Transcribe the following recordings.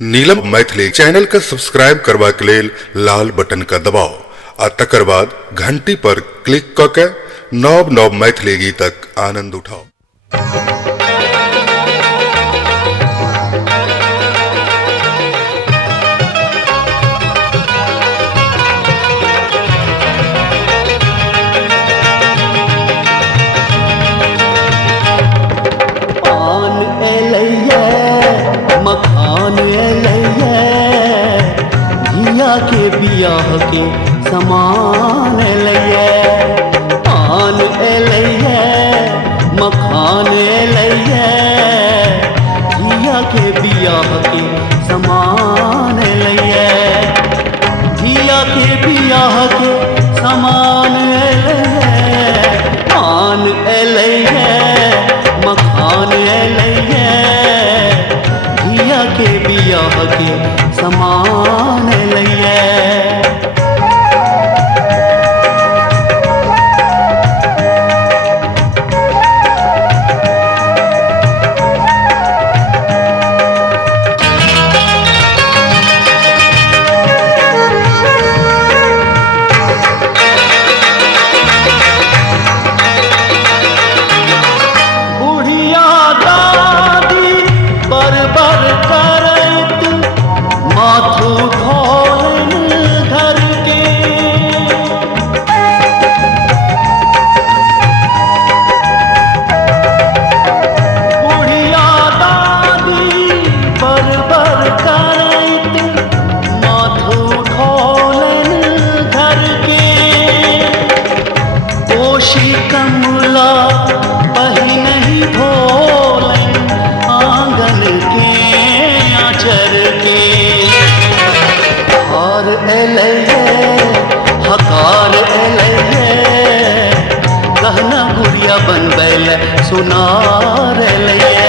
नीलम Maithili channel का subscribe करबा के लेल लाल बटन का दबाव आ तकर बाद घंटी पर क्लिक क के नव नव मैथिली गीतक आनंद उठाओ। मखान एलैये धिया के बियाह के समान एलैये। आन एलैये मखान एलैये धिया के बियाह के समान एलैये। धिया के बियाह के समान एलैये। आन एलैये मखान एलैये धिया के बियाह के समान एलैये। बुढ़िया दादी बरबर करैत माथु धोलन घर के। बुढ़िया दादी बरबर करैत माथु धोलन घर के। कोशी कमला पहिनहि धोलन आंगन के आचर के। हार एलैये हकार एलैये गहना गुड़िया बनबैल सुनार एलैये।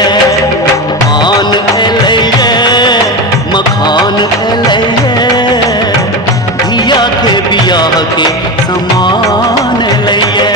आन एलैये मखान एलैये धिया के बियाह के समान एलैये।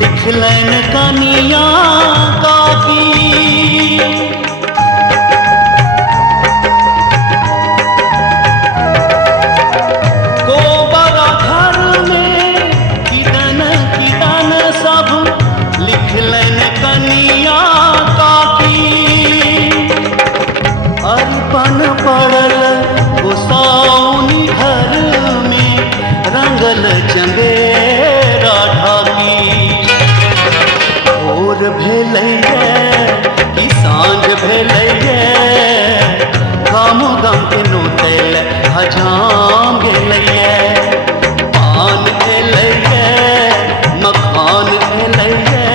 लिखलन कनिया काकी गोबरा घर में किदन किदन सब लिखलन कनिया काकी। अर्पण पड़ल गोसाउनी घर में रंगल चंगेरा ढाकी। भोर भेलैये कि साँझ भेलैये गाम गाम के नोतैल हजाम गेलैये। पान एलैये मखान एलैये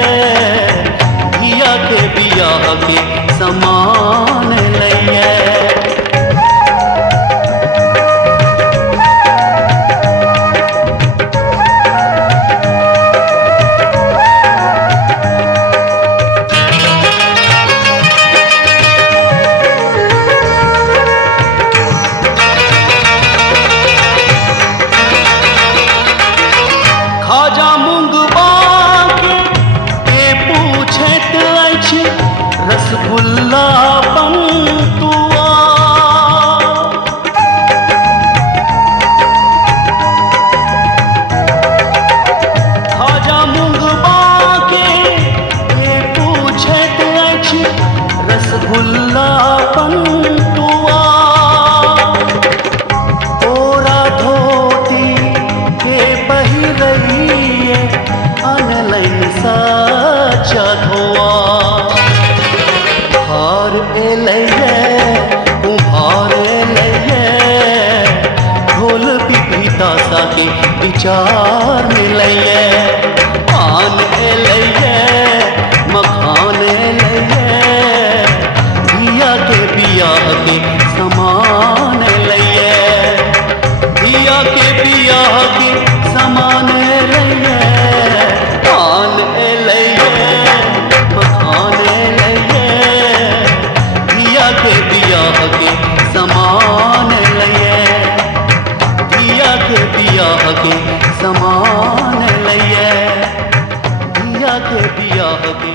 धिया के बियाह के समान एलैये। खाजा मुंगबा के पूछैत अछि रसगुल्ला पंतुआ। खाजा मुंगबा के पूछैत अछि रसगुल्ला पंतुआ। ओरा धोती के पहिरैये अनलैन साचा धोआ। हार एलैये कुम्हार एलैये ढोल पिपी तासा के विचार मिलैये। पान एलैये मखान धिया के बियाह के समान लइए खान लइए खान लइए धिया के बियाह के समान लइए धिया के बियाह के समान लइए धिया के बियाह के